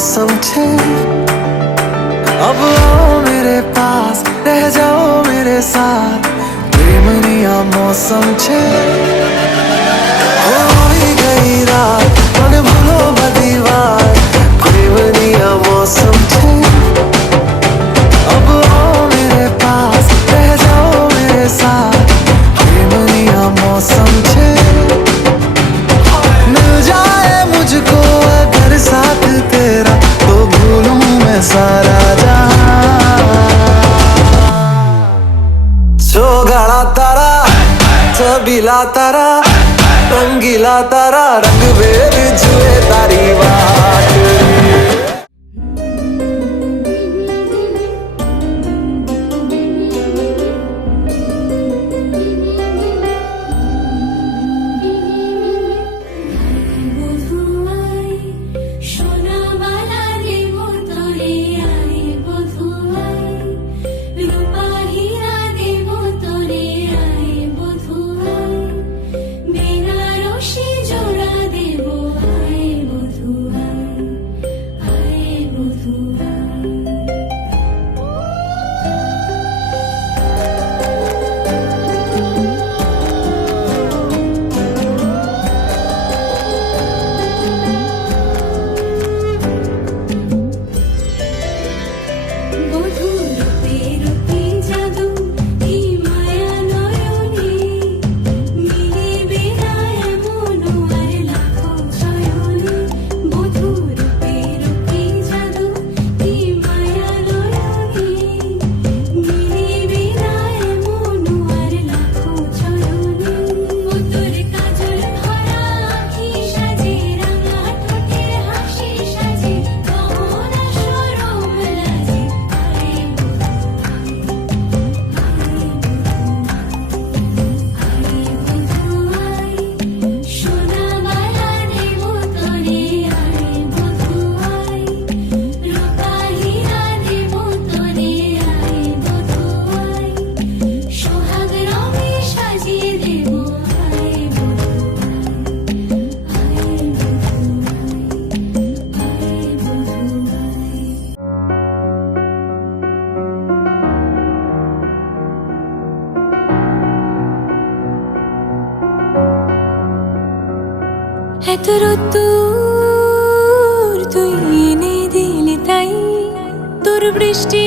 मौसम छे अब आओ मेरे पास रह जाओ मेरे साथ प्रेमनिया मौसम छे हो ही गई रात मन भूलो बदीवार प्रेमनिया मौसम छे अब आओ मेरे पास रह जाओ मेरे साथ प्रेमनिया मौसम छे मिल जाए मुझको अगर साथ तेरा तो भूलूं मैं सारा गाड़ा तारा छबीला तारा रंगीला तारा रंग बेर जुए तारी बात তোর তুই এনে দিলি তাই তোর বৃষ্টি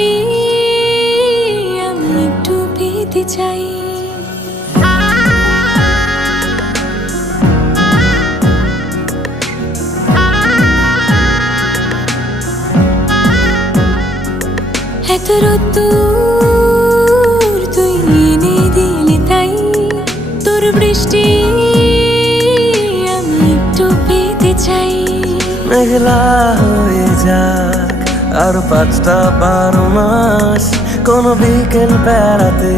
আমি একটু পেতে চাই এত রোদ্দুর তুই এনে দিলি তাই তোর বৃষ্টি মেঘলা হয়ে যাক আর 5টা 12 মাস কোন বিকেল বেড়াতে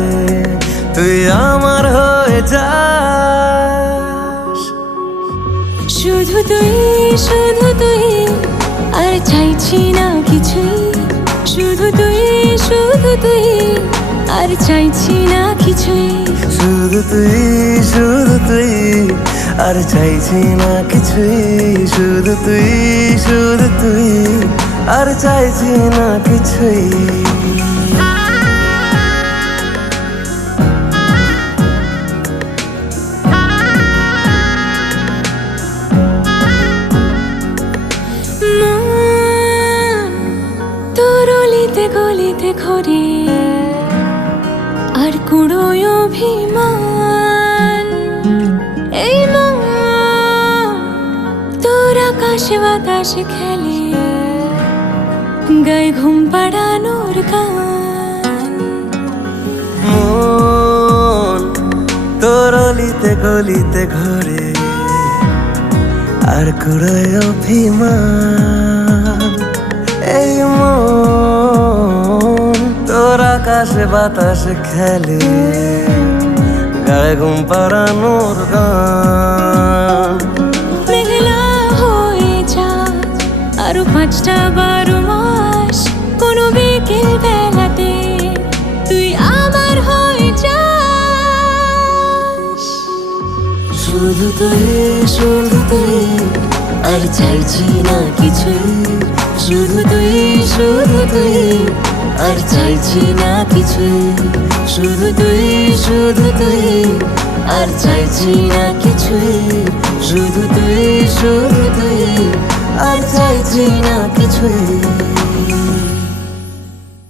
তুই আমার হয়ে যাস শুধু তুই আর চাইছি না কিছুই শুধু তুই আর চাইছি না কিছুই শুধু তুই আর চাইছি না কিছুই শুধু তুই আর চাইছি না কিছুই তোর অলিতে গলিতে ঘরে আর কুড়োয় অভিমান এই মন তোর আকাশে বাতাসে খেলে গায়ে ঘুম পাড়ানোর গান মন তোর অলিতে গলিতে ঘরে আর কুড়োয় অভিমান এই মন তোর আকাশে বাতাসে খেলে গায়ে ঘুম পাড়ানোর গান মেঘলা হয়ে যা আরো 5টা 12 মাস কোনো বিকেল বেলাতে তুই আমার হয়ে যাস শুধু তুই আর চাইছি না কিছুই শুধু তুই, শুধু তুই, আর চাইছি না কিছুই। শুধু তুই, শুধু তুই, আর চাইছি না কিছুই। শুধু তুই, শুধু তুই, আর চাইছি না কিছুই।